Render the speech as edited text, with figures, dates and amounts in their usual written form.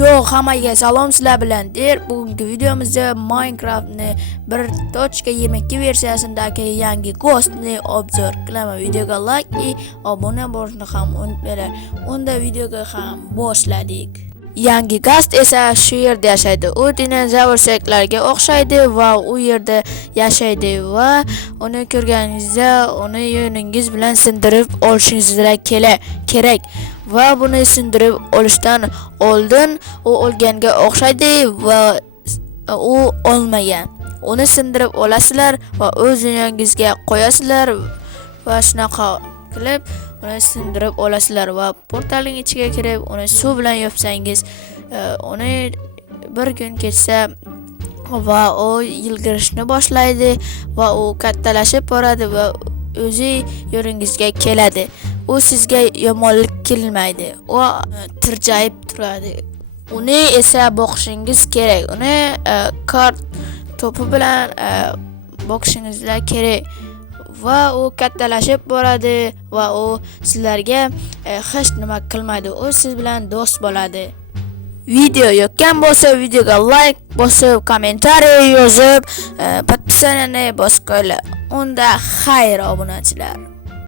Yo'q, hammaga salom, sizlar bilan Der. Bugungi videomizda Minecraftni 1.22 versiyasidagi yangi Ghost'ni obzor qilaman. Videoga like va obuna bo'lishni ham unutmanglar. Unda videoga ham boshladik. Yangi Ghost esa shu yerda yashaydi. U dinozavr shakllarga o'xshaydi va u yerda yashaydi va uni ko'rganingizda uni yo'ningiz bilan sindirib olishingiz kerak. Va buni sindirib olishdan oldin u o'lganga o'xshaydi va u olmagan. Uni sindirib olasizlar va o'z dunyongizga qo'yasizlar va shunaqa qilib uni sindirib olasizlar va portalning ichiga kirib uni suv bilan yopsangiz uni bir kun kechsa va u yilgirishni boshlaydi va u kattalashib boradi va o'zi yo'lingizga keladi. U sizga yomonlik qilmaydi. U tirjayib turadi. Uni esa boqishingiz kerak. Uni kart to'pi bilan boqishingiz kerak. Va u kattalashib boradi va u sizlarga hech nima qilmaydi. U siz bilan do'st bo'ladi. Video yoqqan bo'lsa videoga like bosib, kommentariy yozib, podpisaniya bosib qo'yinglar. Unda xayr obunachilar.